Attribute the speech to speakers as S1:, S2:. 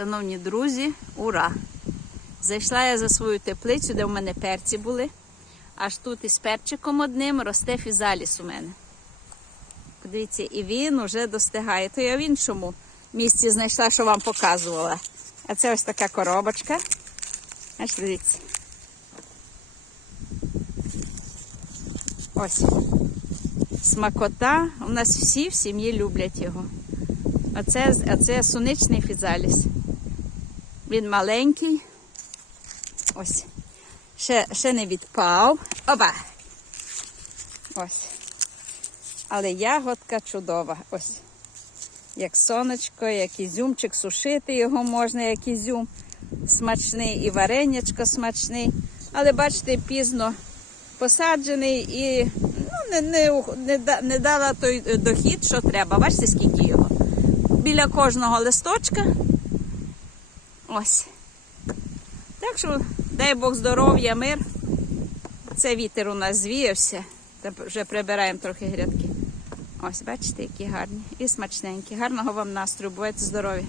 S1: Шановні друзі, ура! Зайшла я за свою теплицю, де в мене перці були. Аж тут із перчиком одним росте фізаліс у мене. Подивіться, і він уже достигає. То я в іншому місці знайшла, що вам показувала. А це ось така коробочка. Аж дивіться. Ось. Смакота. У нас всі в сім'ї люблять його. Оце, оце суничний фізаліс. Він маленький. Ось. Ще, ще не відпав. Оба! Ось. Але ягодка чудова. Ось. Як сонечко, як ізюмчик, сушити його можна, як ізюм. Смачний і варенячко смачний. Але бачите, пізно посаджений і ну, не, не, не, не дала той дохід, що треба. Бачите, скільки його? Біля кожного листочка. Ось. Так що, дай Бог здоров'я, мир. Це вітер у нас звіявся. Та вже прибираємо трохи грядки. Ось, бачите, які гарні і смачненькі. Гарного вам настрою, бувайте здорові!